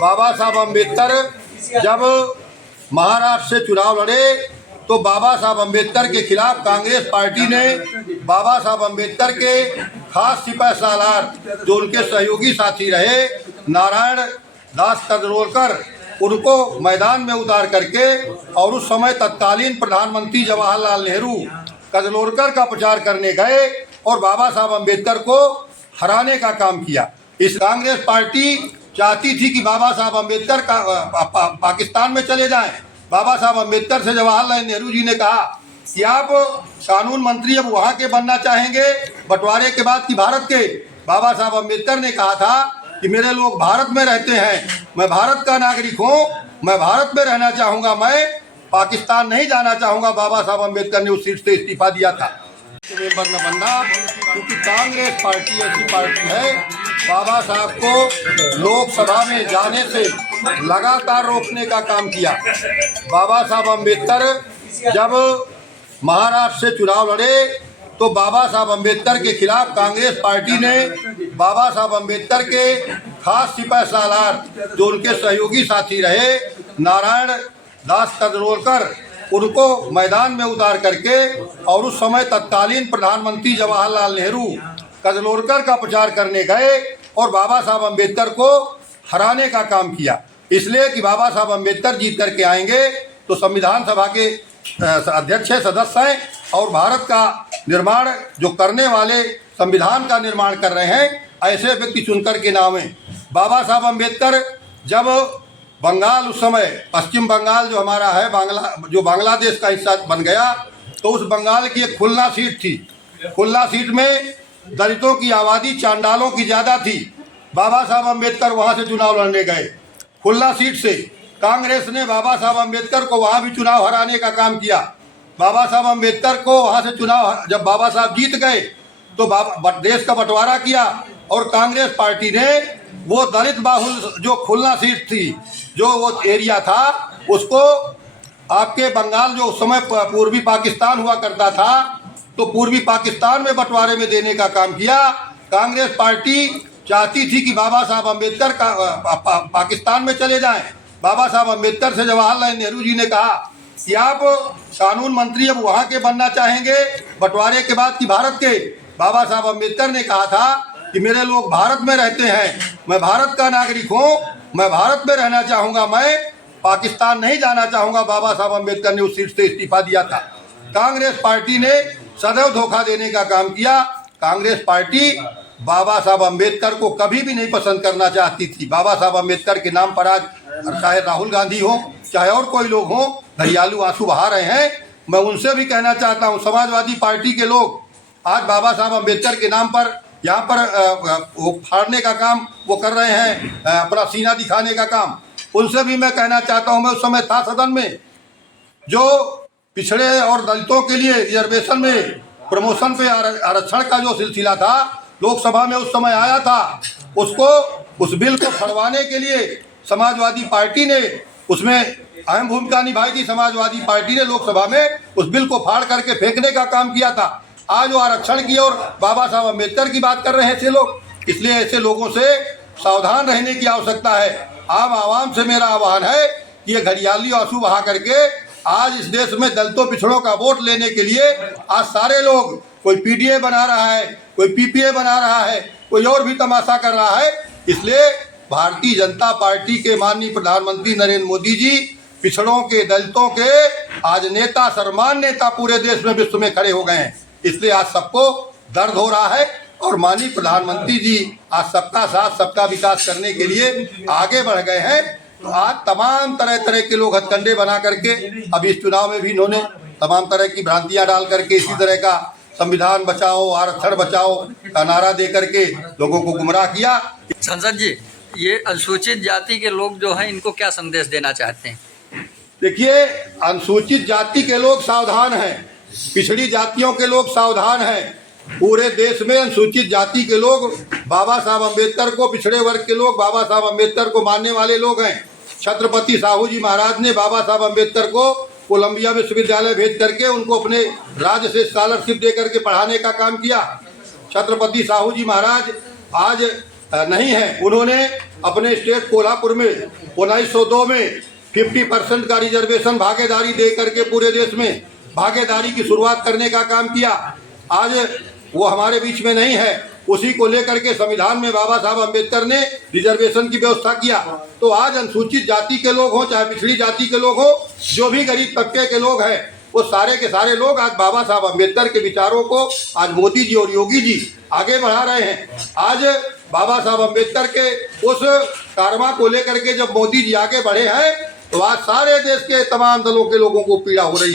बाबा साहब अम्बेडकर जब महाराष्ट्र से चुनाव लड़े तो बाबा साहब अम्बेडकर के खिलाफ कांग्रेस पार्टी ने बाबा साहब अम्बेडकर के खास सिपह सालार जो उनके सहयोगी साथी रहे नारायण दास कजरोलकर उनको मैदान में उतार करके और उस समय तत्कालीन प्रधानमंत्री जवाहरलाल नेहरू कजरोलकर का प्रचार करने गए और बाबा साहब अम्बेडकर को हराने का काम किया। इस कांग्रेस पार्टी चाहती थी कि बाबा साहब अम्बेडकर पाकिस्तान में चले जाएं। बाबा साहब अम्बेडकर से जवाहरलाल नेहरू जी ने कहा कि आप कानून मंत्री अब वहाँ के बनना चाहेंगे बंटवारे के बाद कि भारत के। बाबा साहब अम्बेडकर ने कहा था कि मेरे लोग भारत में रहते हैं, मैं भारत का नागरिक हूँ, मैं भारत में रहना चाहूँगा, मैं पाकिस्तान नहीं जाना चाहूँगा। बाबा साहब अम्बेडकर ने उस सीट से इस्तीफा दिया था। मेंबर न बनना क्योंकि कांग्रेस पार्टी ऐसी पार्टी है बाबा साहब को लोकसभा में जाने से लगातार रोकने का काम किया। बाबा साहब अम्बेडकर जब महाराष्ट्र से चुनाव लड़े तो बाबा साहब अम्बेडकर के खिलाफ कांग्रेस पार्टी ने बाबा साहब अम्बेडकर के खास सिपह सालार जो उनके सहयोगी साथी रहे नारायण दास कजरोलकर उनको मैदान में उतार करके और उस समय तत्कालीन प्रधानमंत्री जवाहरलाल नेहरू कजरोलकर का प्रचार करने गए और बाबा साहब अम्बेडकर को हराने का काम किया। इसलिए कि बाबा साहब अम्बेडकर जीत करके आएंगे तो संविधान सभा के अध्यक्ष सदस्य हैं और भारत का निर्माण जो करने वाले संविधान का निर्माण कर रहे हैं ऐसे व्यक्ति चुनकर के नाम है। बाबा साहब अम्बेडकर जब बंगाल उस समय पश्चिम बंगाल जो हमारा है जो बांग्लादेश का हिस्सा बन गया तो उस बंगाल की एक खुलना सीट थी। खुलना सीट में दलितों की आबादी चांडालों की ज़्यादा थी। बाबा साहब अम्बेडकर वहाँ से चुनाव लड़ने गए। खुलना सीट से कांग्रेस ने बाबा साहब अम्बेडकर को वहाँ भी चुनाव हराने का काम किया। बाबा साहब अम्बेडकर को वहाँ से चुनाव जब बाबा साहब जीत गए तो देश का बंटवारा किया और कांग्रेस पार्टी ने वो दलित बाहुल जो खुलना सीट थी जो वो एरिया था उसको आपके बंगाल जो उस समय पूर्वी पाकिस्तान हुआ करता था तो पूर्वी पाकिस्तान में बंटवारे में देने का काम किया। कांग्रेस पार्टी चाहती थी कि बाबा साहब अम्बेडकर पाकिस्तान में चले जाएं। बाबा साहब अम्बेडकर से जवाहरलाल नेहरू जी ने कहा कि आप कानून मंत्री अब वहाँ के बनना चाहेंगे बंटवारे के बाद कि भारत के। बाबा साहब अम्बेडकर ने कहा था कि मेरे लोग भारत में रहते हैं, मैं भारत का नागरिक हूँ, मैं भारत में रहना चाहूँगा, मैं पाकिस्तान नहीं जाना चाहूँगा। बाबा साहब अम्बेडकर ने उस सीट से इस्तीफा दिया था। कांग्रेस पार्टी ने सदैव धोखा देने का काम किया। कांग्रेस पार्टी बाबा साहब अम्बेडकर को कभी भी नहीं पसंद करना चाहती थी। बाबा साहब अम्बेडकर के नाम पर आज चाहे राहुल गांधी हो चाहे और कोई लोग हों घड़ियालू आंसू बहा रहे हैं। मैं उनसे भी कहना चाहता हूँ समाजवादी पार्टी के लोग आज बाबा साहब अम्बेडकर के नाम पर यहाँ पर वो फाड़ने का काम वो कर रहे हैं, अपना सीना दिखाने का काम। उनसे भी मैं कहना चाहता हूँ, मैं उस समय था सदन में जो पिछड़े और दलितों के लिए रिजर्वेशन में प्रमोशन पे आरक्षण का जो सिलसिला था लोकसभा में उस समय आया था, उसको उस बिल को फड़वाने के लिए समाजवादी पार्टी ने उसमें अहम भूमिका निभाई थी। समाजवादी पार्टी ने लोकसभा में उस बिल को फाड़ करके फेंकने का काम किया था। आज वो आरक्षण की और बाबा साहब अम्बेडकर की बात कर रहे हैं ऐसे लोग। इसलिए ऐसे लोगों से सावधान रहने की आवश्यकता है। आवाम से मेरा आह्वान है कि ये घड़ियाली आंसू बहा करके आज इस देश में दलितों पिछड़ों का वोट लेने के लिए आज सारे लोग, कोई पीडीए बना रहा है, कोई पीपीए बना रहा है, कोई और भी तमाशा कर रहा है। इसलिए भारतीय जनता पार्टी के माननीय प्रधानमंत्री नरेंद्र मोदी जी पिछड़ों के दलितों के आज नेता, सर्वमान्य नेता पूरे देश में विश्व में खड़े हो गए हैं। इसलिए आज सबको दर्द हो रहा है और माननीय प्रधानमंत्री जी आज सबका साथ सबका विकास करने के लिए आगे बढ़ गए हैं। तो आज तमाम तरह के लोग हथकंडे बना करके अब इस चुनाव में भी इन्होंने तमाम तरह की भ्रांतियां डाल करके इसी तरह का संविधान बचाओ आरक्षण बचाओ का नारा दे करके लोगों को गुमराह किया। संसद जी, ये अनुसूचित जाति के लोग जो हैं इनको क्या संदेश देना चाहते हैं? देखिए, अनुसूचित जाति के लोग सावधान हैं, पिछड़ी जातियों के लोग सावधान हैं। पूरे देश में अनुसूचित जाति के लोग बाबा साहब अम्बेडकर को, पिछड़े वर्ग के लोग बाबा साहब अम्बेडकर को मानने वाले लोग हैं। छत्रपति साहू जी महाराज ने बाबा साहब अम्बेडकर को कोलंबिया विश्वविद्यालय भेज करके उनको अपने राज्य से स्कॉलरशिप दे करके पढ़ाने का काम किया। छत्रपति साहू जी महाराज आज नहीं है। उन्होंने अपने स्टेट कोल्हापुर में 1902 में 50% का रिजर्वेशन भागीदारी दे करके पूरे देश में भागीदारी की शुरुआत करने का काम किया। आज वो हमारे बीच में नहीं है। उसी को लेकर के संविधान में बाबा साहब अम्बेडकर ने रिजर्वेशन की व्यवस्था किया। तो आज अनुसूचित जाति के लोग हों चाहे पिछड़ी जाति के लोग हों, जो भी गरीब तबके के लोग हैं, वो सारे के सारे लोग आज बाबा साहब अम्बेडकर के विचारों को आज मोदी जी और योगी जी आगे बढ़ा रहे हैं। आज बाबा साहब अम्बेडकर के उस कारवा को लेकर के जब मोदी जी आगे बढ़े हैं, तो आज सारे देश के तमाम दलों के लोगों को पीड़ा हो रही है।